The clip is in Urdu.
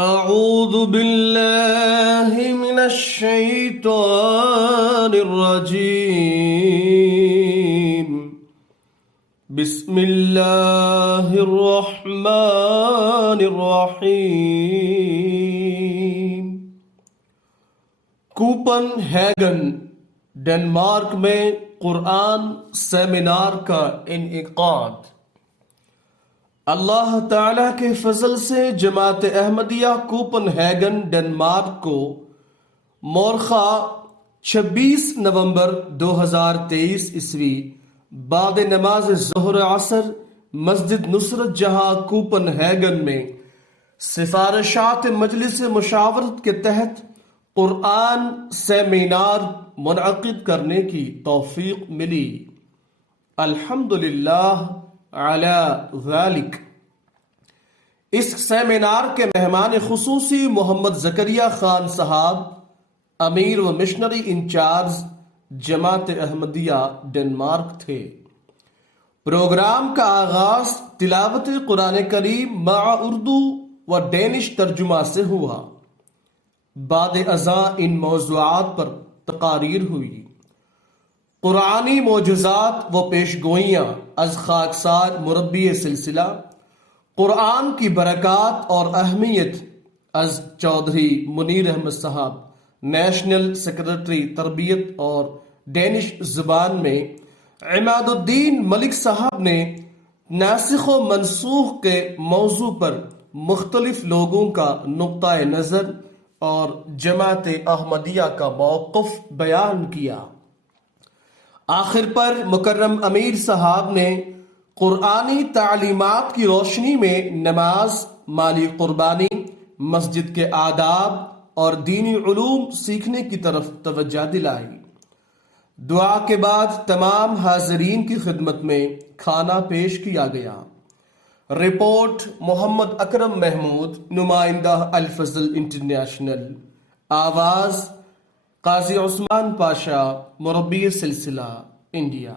أعوذ بالله من الشيطان الرجيم. بسم الله الرحمن الرحيم. کوپن ہیگن ڈنمارک میں قرآن سیمینار کا انعقاد۔ اللہ تعالیٰ کے فضل سے جماعت احمدیہ کوپن ہیگن ڈنمارک کو مورخہ 26 نومبر 2023 عیسوی بعد نماز ظہر عصر مسجد نصرت جہاں کوپن ہیگن میں سفارشات مجلس مشاورت کے تحت قرآن سیمینار منعقد کرنے کی توفیق ملی۔ الحمدللہ علی ذالک۔ اس سیمینار کے مہمان خصوصی محمد زکریا خان صاحب، امیر و مشنری انچارج جماعت احمدیہ ڈنمارک تھے۔ پروگرام کا آغاز تلاوت قرآن کریم مع اردو و ڈینش ترجمہ سے ہوا۔ بعد ازاں ان موضوعات پر تقاریر ہوئی۔ قرآنی معجزات و پیشگوئیاں از خاکسار مربی سلسلہ قرآن کی برکات اور اہمیت از چودھری منیر احمد صاحب، نیشنل سیکرٹری تربیت اور ڈینش زبان میں عماد الدین ملک صاحب نے ناسخ و منسوخ کے موضوع پر مختلف لوگوں کا نقطۂ نظر اور جماعت احمدیہ کا موقف بیان کیا۔ آخر پر مکرم امیر صاحب نے قرآنی تعلیمات کی روشنی میں نماز، مالی قربانی، مسجد کے آداب اور دینی علوم سیکھنے کی طرف توجہ دلائی۔ دعا کے بعد تمام حاضرین کی خدمت میں کھانا پیش کیا گیا۔ رپورٹ محمد اکرم محمود، نمائندہ الفضل انٹرنیشنل۔ آواز قاضی عثمان پاشا، مربی سلسلہ، انڈیا۔